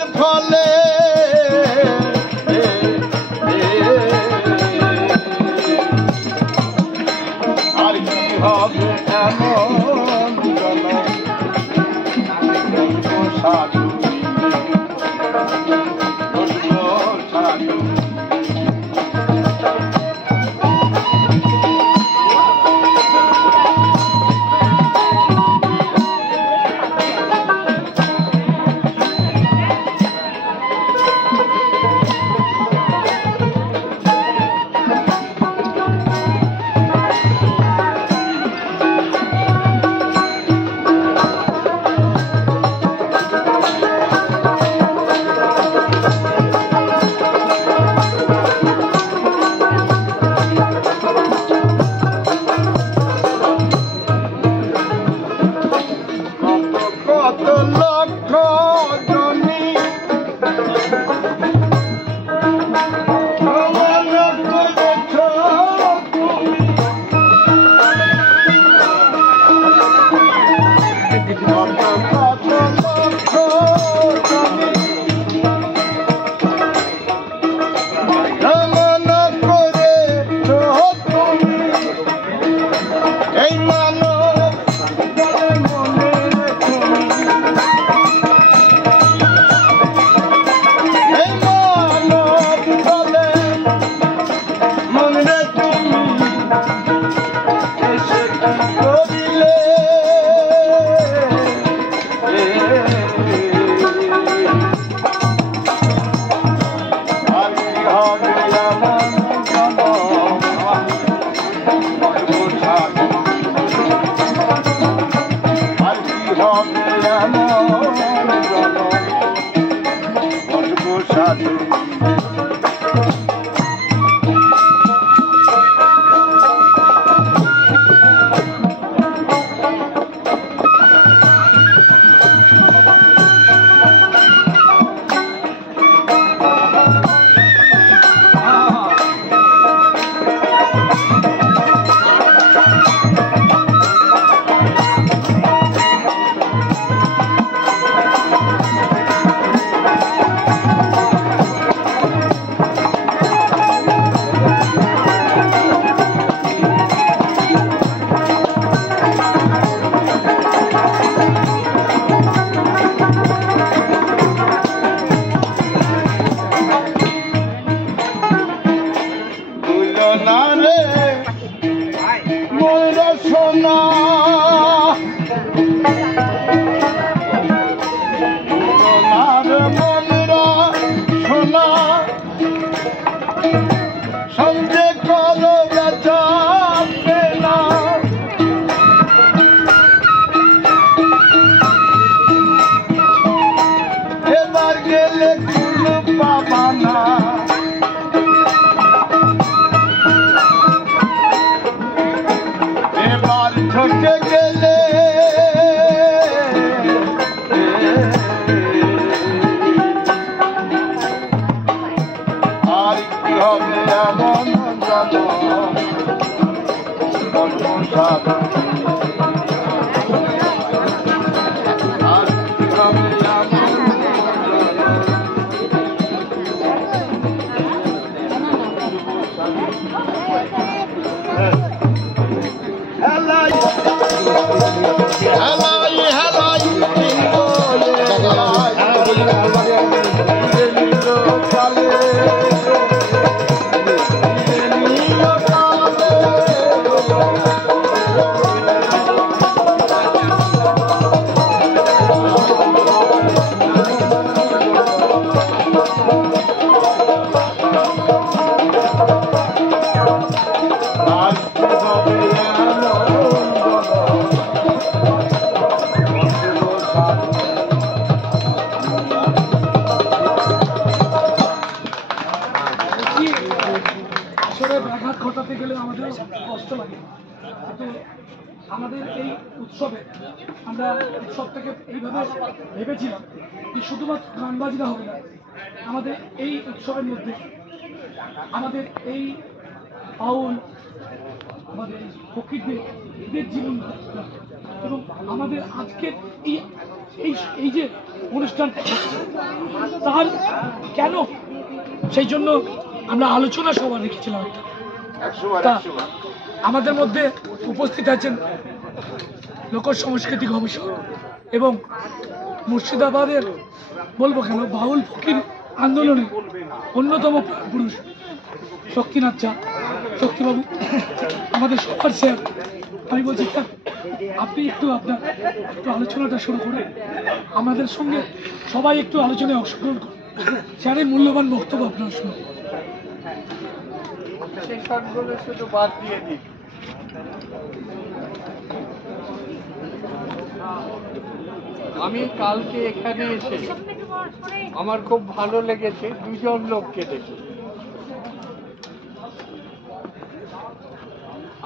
কর্মের ফলে আর কি হবে এমন সাধু সাধু আমাদের এই উৎসবে আমরা উৎসবটাকে এইভাবে ভেবেছিলাম যে শুধুমাত্র গান বাজনা হবে না, আমাদের এই উৎসবের মধ্যে আমাদের এই বাউল, আমাদের ফকিরদের এদের জীবন এবং আমাদের আজকের এই যে অনুষ্ঠান হচ্ছে। তার কেন, সেই জন্য আমরা আলোচনা সভা রেখেছিলাম একটা। 100 বার তা 100 বার আমাদের মধ্যে উপস্থিত আছেন লোক সংস্কৃতি গবেষক এবং মুর্শিদাবাদের বলবো কেন বাউল ফকির আন্দোলনে অন্যতম পুরুষ শক্তিনাথ চা, শক্তিবাবু আমাদের সবার স্যার। আমি বলছি স্যার আপনি একটু একটু আলোচনাটা শুরু করুন, আমাদের সঙ্গে সবাই একটু আলোচনায় অংশগ্রহণ করুন। স্যারের মূল্যবান বক্তব্য আপনার শুনুন। সেই সবগুলো শুধু বাদ দিয়ে দিই। আমি কালকে এখানে এসে আমার খুব ভালো লেগেছে দুজন লোককে দেখে।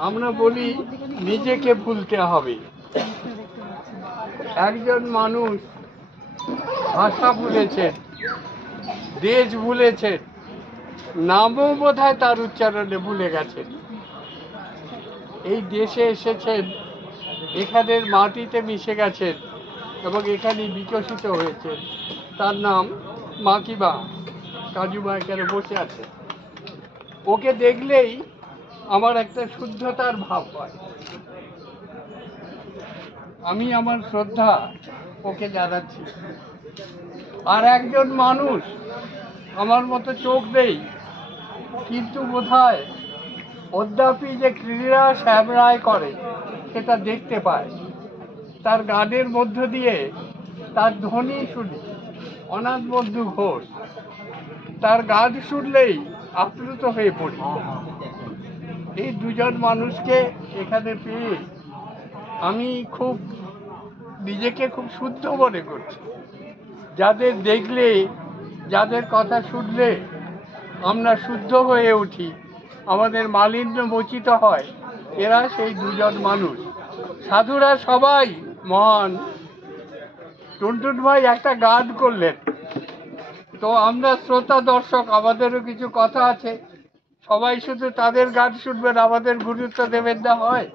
আমরা বলি নিজেকে ভুলতে হবে। একজন মানুষ ভাষা ভুলেছেন, দেশ ভুলেছেন, নামও বোধহয় তার উচ্চারণে ভুলে গেছেন। এই দেশে এসেছেন, এখানের মাটিতে মিশে গেছেন এবং এখানে বিকশিত হয়েছেন। তার নাম মাকিবা, কাজুমা এখানে বসে আছে। ওকে দেখলেই আমার একটা শুদ্ধতার ভাব হয়। আমি আমার শ্রদ্ধা ওকে জানাচ্ছি। আর একজন মানুষ আমার মতো চোখ নেই, কিন্তু বোধহয় অদ্যাপি যে ক্রীড়া শ্যাম রায় করে সেটা দেখতে পায়। তার গানের মধ্য দিয়ে তার ধ্বনি শুনি। অনাথ বন্ধু ঘোষ, তার গান শুনলেই আপ্লুত হয়ে পড়ি। এই দুজন মানুষকে এখানে পেয়ে আমি খুব নিজেকে খুব শুদ্ধ মনে করছি। যাদের দেখলে, যাদের কথা শুনলে আমরা শুদ্ধ হয়ে উঠি, আমাদের মালিন্য মোচিত হয়, এরা সেই দুজন মানুষ। সাধুরা সবাই মহান। টুনটুন ভাই একটা গান করলেন, তো আমরা শ্রোতা দর্শক, আমাদেরও কিছু কথা আছে। সবাই শুধু তাদের গান শুনবেন, আমাদের গুরুত্ব দেবেন না হয়?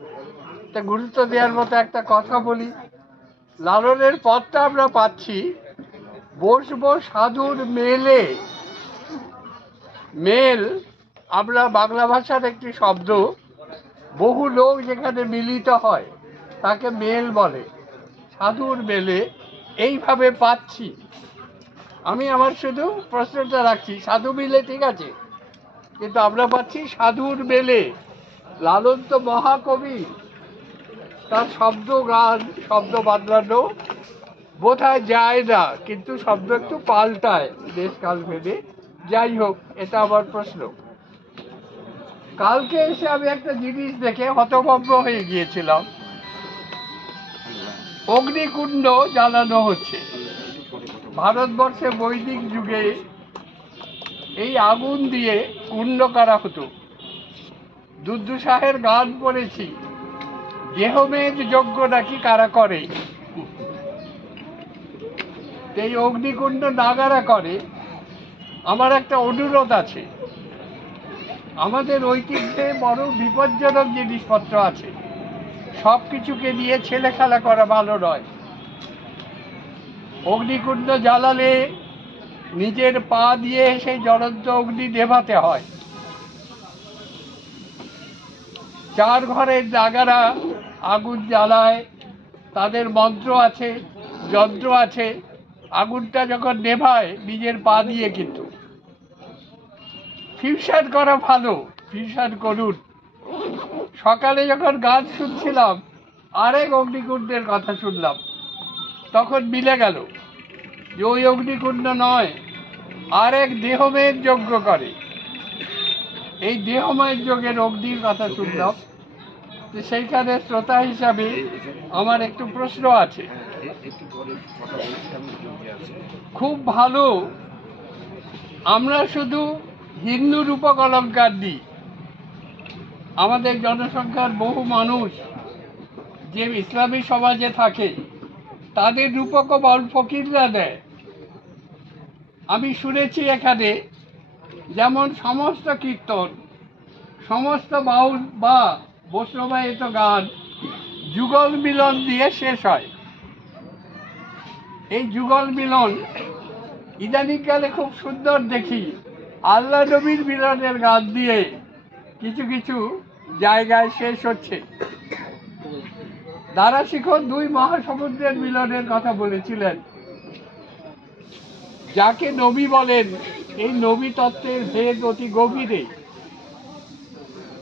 তা গুরুত্ব দেওয়ার মতো একটা কথা বলি। লালনের পথটা আমরা পাচ্ছি, বসবো সাধুর মেলে। মেল আমরা বাংলা ভাষার একটি শব্দ, বহু লোক যেখানে মিলিত হয় তাকে মেল বলে। সাধুর মেলে এইভাবে পাচ্ছি। আমি আমার শুধু প্রশ্নটা রাখছি, সাধু মিলে ঠিক আছে, কিন্তু আমরা পাচ্ছি সাধুর মেলে। লালন তো মহাকবি, তার শব্দ গান, শব্দ বাদলানো বোধহয় যায় না, কিন্তু শব্দ একটু পাল্টায় দেশকাল ভেদে। যাই হোক, এটা আমার প্রশ্ন। কালকে এসে আমি একটা জিনিস দেখে হতভম্ব হয়ে গিয়েছিলাম। অগ্নিকুণ্ড জ্বালানো হচ্ছে। ভারতবর্ষে বৈদিক যুগে এই আগুন দিয়ে কুণ্ড করা হতো। দুর্দুসাহের গান পড়েছি, দেহমেদ যজ্ঞ নাকি কারা করে। এই অগ্নিকুণ্ড নাগারা করে। আমার একটা অনুরোধ আছে, আমাদের ঐতিহ্যে বড় বিপজ্জনক জিনিসপত্র আছে। সব কিছুকে নিয়ে ছেলে খেলা করা ভালো নয়। অগ্নিকুণ্ড জ্বালালে নিজের পা দিয়ে সেই জ্বলন্ত অগ্নি নেভাতে হয়। 4 ঘরের নাগারা আগুন জ্বালায়, তাদের মন্ত্র আছে, যন্ত্র আছে। আগুনটা যখন নেভায় নিজের পা দিয়ে, কিন্তু ফিউশন করা ভালো, ফিউশন করুন। সকালে যখন গান শুনছিলাম, আরেক অগ্নিকুণ্ডের কথা শুনলাম, তখন মিলে গেল যে ওই অগ্নিকুণ্ড নয়, আরেক দেহমের যজ্ঞ করে। এই দেহময়ের যজ্ঞের অগ্নির কথা শুনলাম। যে সেইখানে শ্রোতা হিসাবে আমার একটু প্রশ্ন আছে। খুব ভালো, আমরা শুধু হিন্দু রূপক অলঙ্কার দিই। আমাদের জনসংখ্যার বহু মানুষ যে ইসলামী সমাজে থাকে, তাদের রূপকও বাউল ফকিররা দেয়। আমি শুনেছি এখানে যেমন সমস্ত কীর্তন, সমস্ত বাউল বা বৈষ্ণবায়িত গান যুগল মিলন দিয়ে শেষ হয়। এই যুগল মিলন ইদানিংকালে খুব সুন্দর দেখি আল্লাহ নবীর মিলনের গান দিয়ে কিছু কিছু জায়গায় শেষ হচ্ছে। দারাশিখর দুই মহাসমুদ্রের মিলনের কথা বলেছিলেন। যাকে নবী বলেন, এই নবী তত্ত্বের ভেদ অতি গভীরে।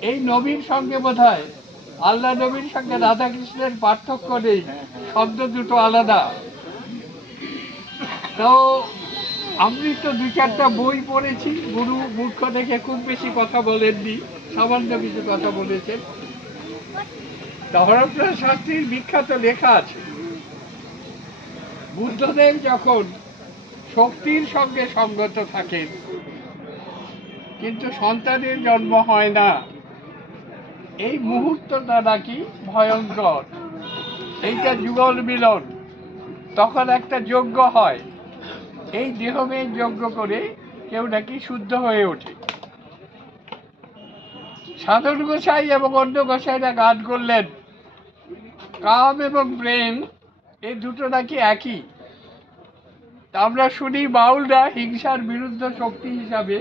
এই নবীর সঙ্গে বোধহয় আল্লাহ নবীর সঙ্গে রাধা কৃষ্ণের পার্থক্য নেই, শব্দ দুটো আলাদা। তো আমি তো দু চারটা বই পড়েছি, গুরু মূর্খ থেকে খুব বেশি কথা বলেননি, সামান্য কিছু কথা বলেছেন। ধর্মপ্রাণ শাস্ত্রীর বিখ্যাত লেখা আছে, বুদ্ধদেব যখন শক্তির সঙ্গে সঙ্গত থাকেন কিন্তু সন্তানের জন্ম হয় না, এই মুহূর্তটা নাকি ভয়ঙ্কর। এইটা যুগল মিলন। তখন একটা যজ্ঞ হয়, এই দেহমের যজ্ঞ করে কেউ নাকি শুদ্ধ হয়ে ওঠে। সাধন গোসাই এবং অন্য গোসাইরা গান করলেন, কাম এবং প্রেম এই দুটো নাকি একই। তা আমরা শুনি বাউলরা হিংসার বিরুদ্ধ শক্তি হিসাবে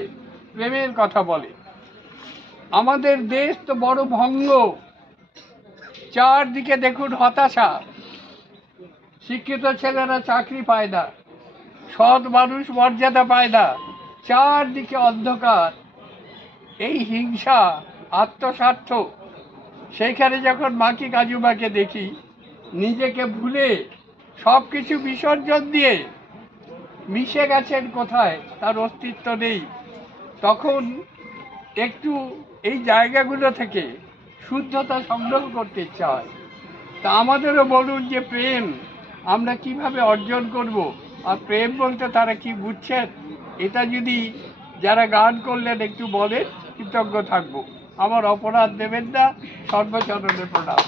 প্রেমের কথা বলে। আমাদের দেশ তো বড় ভঙ্গ, চারদিকে দেখুন হতাশা, শিক্ষিত ছেলেরা চাকরি পায় না, সৎ মানুষ মর্যাদা পায় না, চারদিকে অন্ধকার, এই হিংসা, আত্মস্বার্থ। সেইখানে যখন মাকে কাজুমাকে দেখি নিজেকে ভুলে সব কিছু বিসর্জন দিয়ে মিশে গেছেন কোথায়, তার অস্তিত্ব নেই, তখন একটু এই জায়গাগুলো থেকে শুদ্ধতা সংগ্রহ করতে চায়। তা আমাদেরও বলুন যে প্রেম আমরা কিভাবে অর্জন করব, আর প্রেম বলতে তারা কি বুঝছেন, এটা যদি যারা গান করলেন একটু বলেন, কৃতজ্ঞ থাকবো। আমার অপরাধ দেবেন না, সর্বচরণে প্রণাম।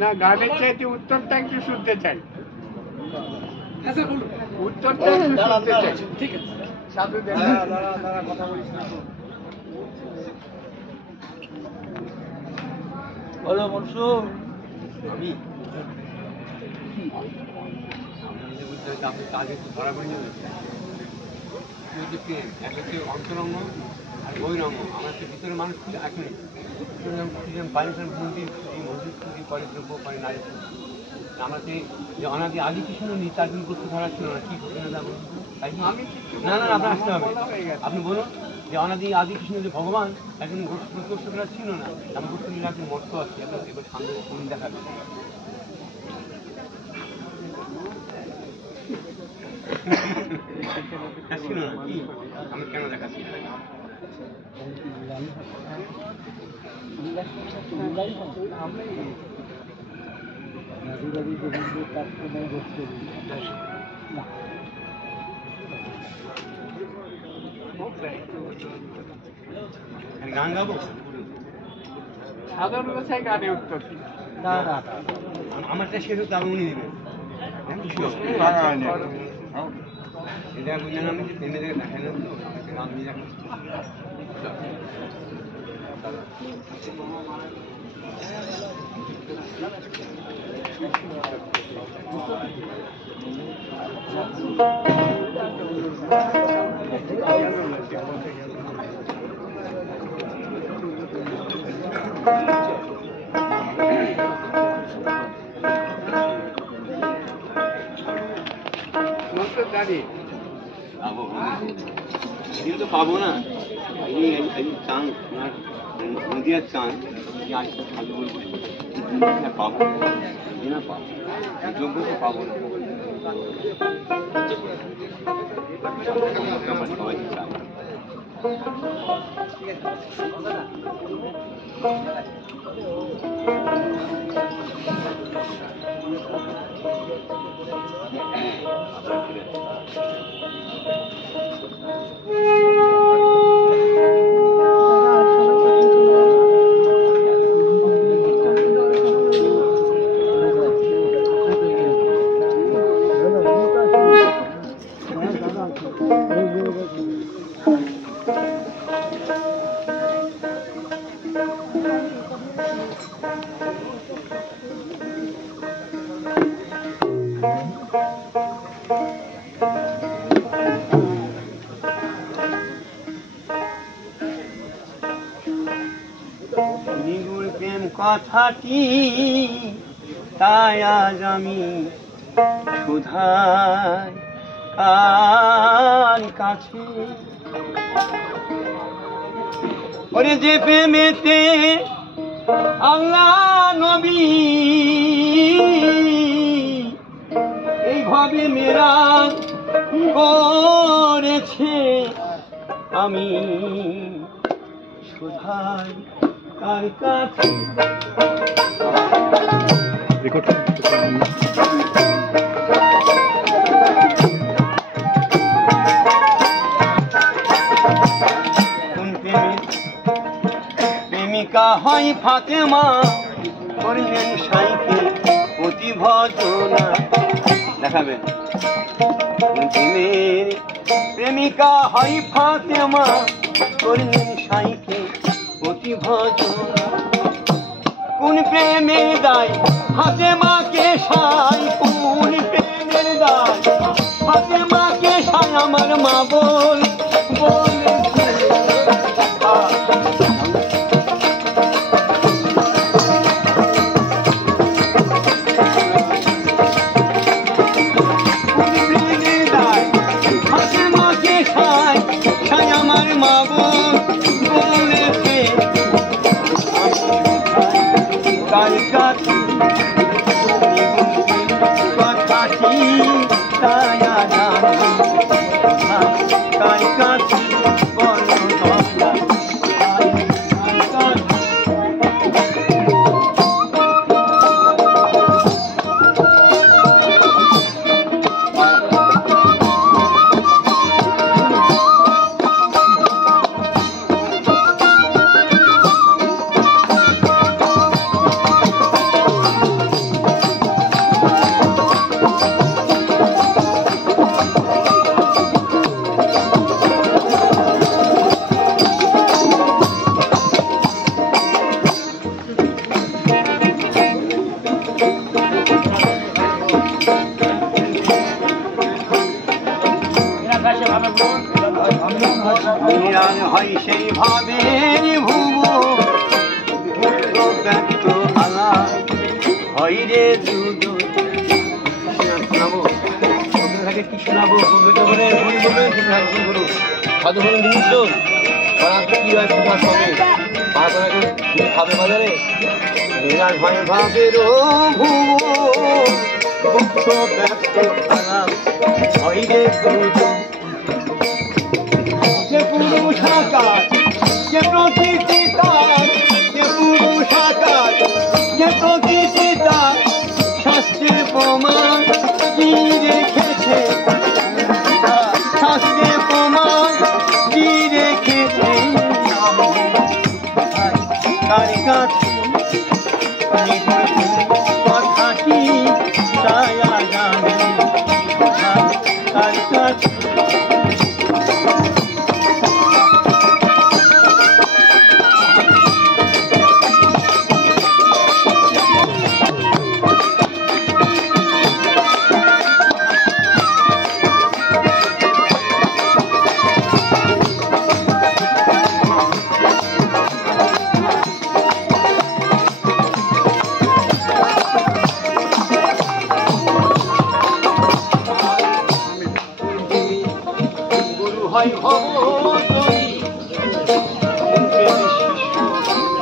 না, গানের চাইতে উত্তরটা একটু শুনতে চাই। হ্যাঁ স্যার বলুন। উত্তরটা একটু শুনতে চাই। ঠিক আছে সাধু কথা বলিস না। বলো মনসু, আমি অন্তরঙ্গ আর বহিরঙ্গ, আমার তো ভিতরে মানুষ খুলে এখন পানিশন মন্দির মসজিদ করে দ্রব্য করে নারী, আমাকে যে অনাদি আদি কৃষ্ণ নি তার কিন্তু করতে ধরা ছিল না। কি করতে না না না, আপনার আসতে হবে। আপনি বলুন যে অনাদি আদি কৃষ্ণ যে ভগবান একজন গোষ্ঠ করা ছিল না, আমার গোষ্ঠ লীলা একজন মর্ত আছে, আপনার এবার সামনে কোন দেখাবে। ছিল না কি আমি কেন দেখাচ্ছি গান গাবো? সাধারণ গোসাই গানে উত্তর কি? আমারটা শেষ হতে আমি উনি দেবেন। এটা বুঝলেন, আমি যে প্রেমে দেখে দেখাই না তো আমি দেখো কিন্তু পাবো না। চান নদীয়ার চান ভালো বলবো পাবো না, পাবো যোগ্য তো পাবো না। সবাই চান নিগুড় প্রেম কথাটি তাই আজ আমি শুধাই কার কাছে। ওরে যে প্রেমেতে আল্লাহ নবী এইভাবে মেরা করেছে, আমি শুধাই কার কাছে। প্রেমিকা হয় ফাতেমা, করলেন সাইকে অতি ভজনা। দেখাবেন প্রেমিকা হয় ফাতেমা, করলেন সাইকে অতি ভজনা। কোন প্রেমের দায় ফাতেমাকে সাই, কোন প্রেমের দায় ফাতেমাকে সাই, আমার মা বলেছে। ফাতেমাকে সাই সাই, আমার মা বলেছে। কথাটি তাই আজ আমি কার কাছে বলো দয়া। নিরাল হয় সেই ভাবের ভুব, ব্যক্ত আলা হয় রে দুধ। শোনাবো কি শোনাবো? সাধু বলে জিনিস তো কি হয় তোমার সঙ্গে ভাবে বাজারে। নিরাল হয় ভাবের ভুব, ব্যক্ত আলা হয় রে দুধ। যে পুরুষ আকার, যে প্রকৃতি তার, যে পুরুষ আকার, যে প্রকৃতি তার, শাস্ত্রের প্রমাণ কি রেখেছে, শাস্ত্রের প্রমাণ কি রেখেছে। তার কাছে কথাটি তাই আজ আমি তার কাছে। হয় ভবতরী,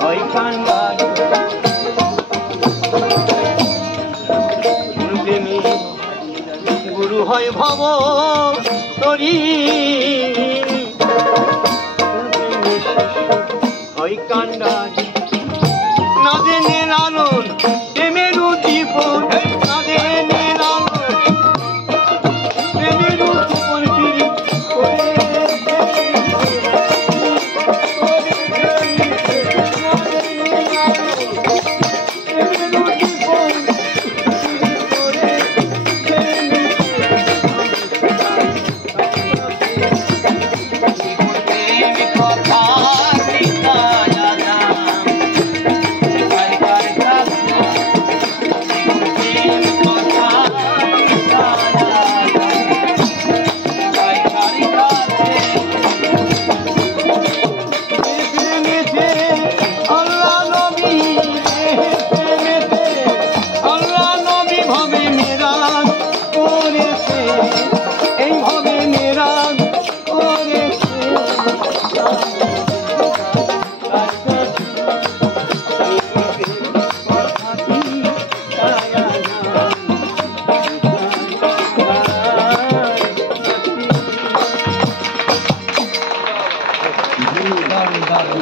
হয় কান্ডারি, গুরু হয় ভবতরী, হয় কান্ডারি। না জেনে লালন প্রেমের জীবন, না জেনে লালন প্রেমের জীবন ফিরি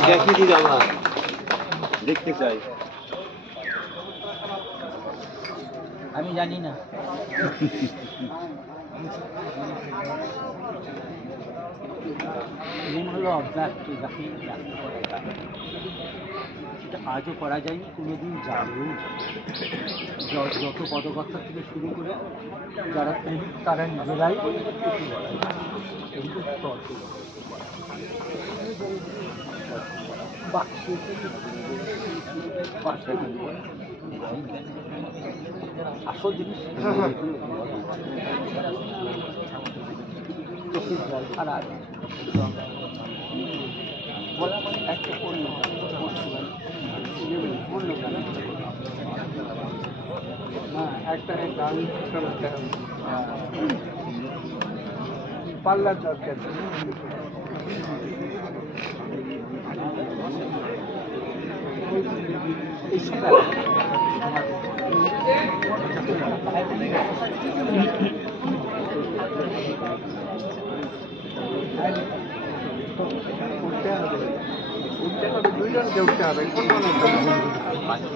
দেখিয়ে দিন আমরা দেখতে চাই। আমি জানি না। এগুলো হলো অভ্যাস, যাকে এটা আজও করা যায়নি, কোনোদিন যাবেও না। যত পদকর্তা থেকে শুরু করে যারা তারা নিজেরাই আসল জিনিস চোখের জল ছাড়া বলা মানে একটা অন্য একটা গান শোনাতে হবে, পাল্লার দরকার। উঠতে হবে, দুইজনকে উঠতে হবে। কোন মানুষ